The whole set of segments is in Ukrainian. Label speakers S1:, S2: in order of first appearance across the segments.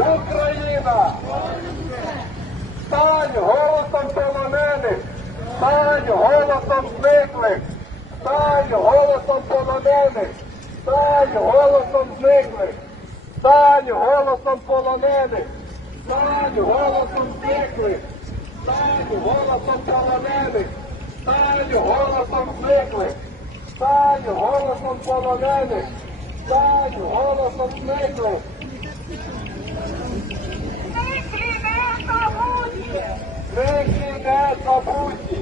S1: Україна! Стань голосом полонених! Стань голосом зниклих! Стань голосом полонених! Стань голосом зниклих! Стань голосом полонених! Стань голосом зниклих! Стань голосом полонених! Стань голосом зниклих! Стань голосом полонених! Стань голосом зниклих! Никлі не забудьте,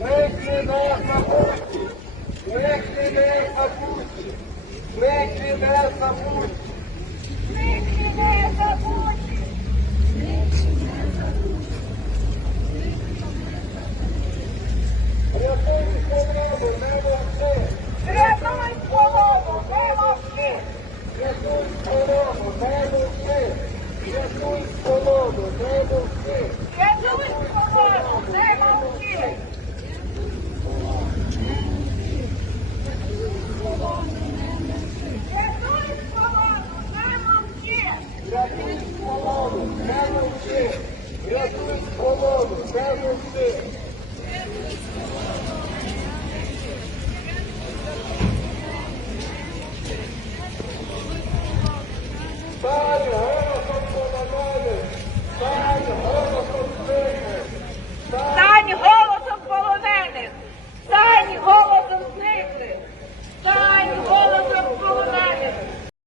S1: никлі не забудьте, никлі не забудьте, никлі не забудьте,
S2: никлі не забудьте, никлі не забудьте.
S1: Рятуй свободу, не мовчи. Рятуй свободу, не мовчи. Рятуй свободу, не мовчи. Jesus comando, vem o fim.
S2: Jesus
S1: comando, vem o fim. Jesus comando, vem o fim.